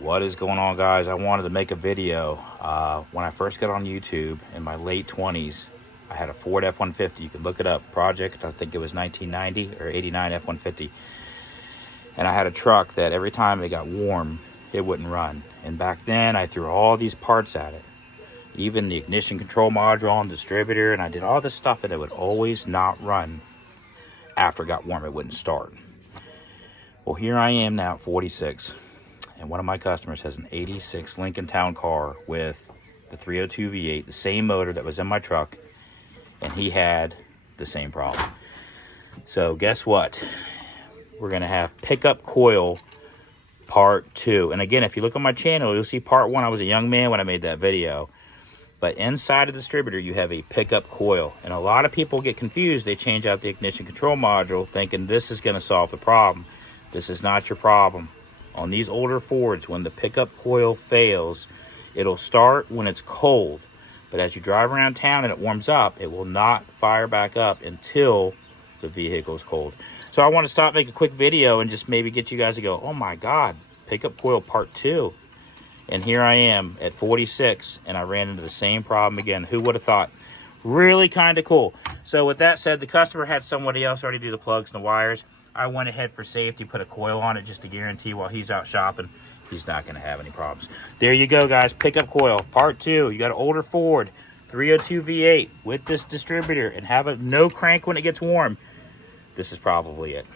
What is going on, guys? I wanted to make a video. When I first got on YouTube in my late 20s, I had a Ford F-150. You can look it up. Project, I think it was 1990 or 89 F-150. And I had a truck that every time it got warm, it wouldn't run. And back then, I threw all these parts at it. Even the ignition control module and distributor. And I did all this stuff and it would always not run. After it got warm, it wouldn't start. Well, here I am now at 46. And one of my customers has an 86 Lincoln Town Car with the 302 V8, the same motor that was in my truck, and he had the same problem. So guess what? We're gonna have pickup coil part 2. And again, if you look on my channel, you'll see part 1. I was a young man when I made that video. But inside of the distributor, you have a pickup coil. And a lot of people get confused. They change out the ignition control module thinking this is gonna solve the problem. This is not your problem. On these older Fords, when the pickup coil fails, it'll start when it's cold. But as you drive around town and it warms up, it will not fire back up until the vehicle is cold. So I want to stop, make a quick video, and just maybe get you guys to go, oh my God, pickup coil part 2. And here I am at 46, and I ran into the same problem again. Who would have thought? Really kind of cool. So with that said, the customer had somebody else already do the plugs and the wires. I went ahead for safety, put a coil on it just to guarantee while he's out shopping, he's not going to have any problems. There you go, guys. Pickup coil, part 2. You got an older Ford, 302 V8 with this distributor and have a no crank when it gets warm. This is probably it.